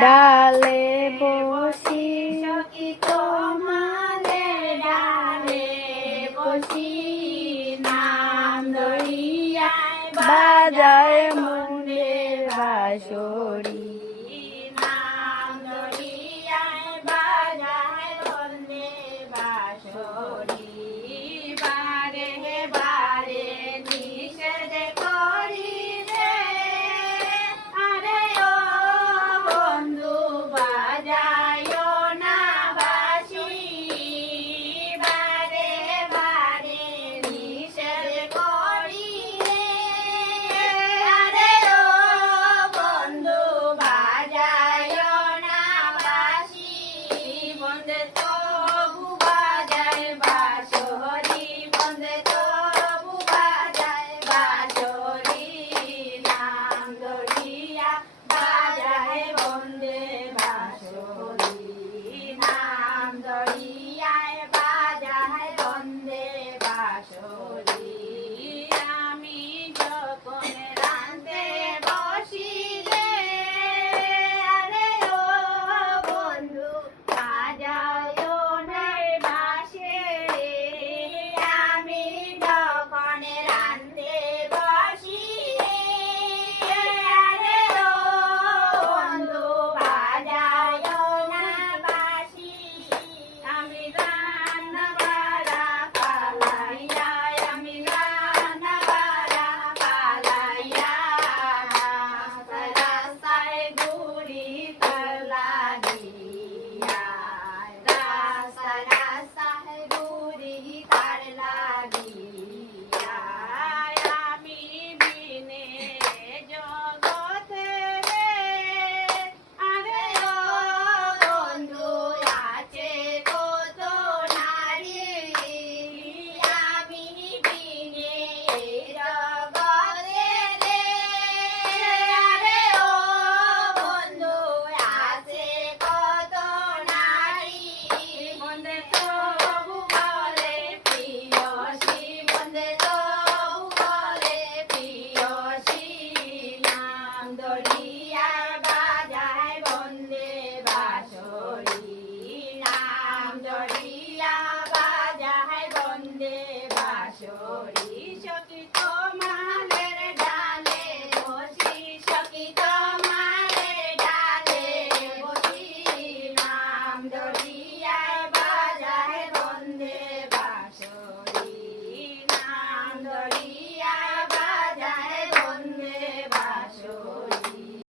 ডালে বসি সখী তোমাদের ডালে বসি নাম ধরিয়ায় বাজায় মনের বাঁশরি নাম ধরিয়ায় বাজায় বন্দে বাঁশরি বারে বারে নিষেধ করি রে আরে ও বন্ধু বাজায়ও না বাঁশি বারে বারে নিষেধ করি রে আরে ও বন্ধু বাজায়ও না বাঁশি বন্দে তবু বাজায় বাঁশরি বন্দে তবু বাজায় বাঁশরি নাম ধরিয়া বাজায় বন্দে বাঁশরি নাম ধরিয়ায় বাজায় বন্দে বাঁশরি আমি যখন রাঁধতে বসি রে আরে ও বন্ধু বাজায়ও না বাঁশি আমি যখন রাঁধতে বসি রে আরে ও বন্ধু বাজায়ও না বাঁশি আমি রান্না বাড়া পালাইয়া আমি রান্না বাড়া পালাইয়া রাস্তায় রাস্তায় ঘুরি তার লাগিয়া রাস্তায় রাস্তায় ঘুরি তার লাগিয়া আমি বিনে জগতে রে আরে ও বন্ধু আছে কত নারী আমি বিনে জগতে রে আরে ও বন্ধু আছে কত নারী বন্দে তবু বলে প্রিয়সী বন্দে তবু বলে প্রিয়সী নাম ধরিয়া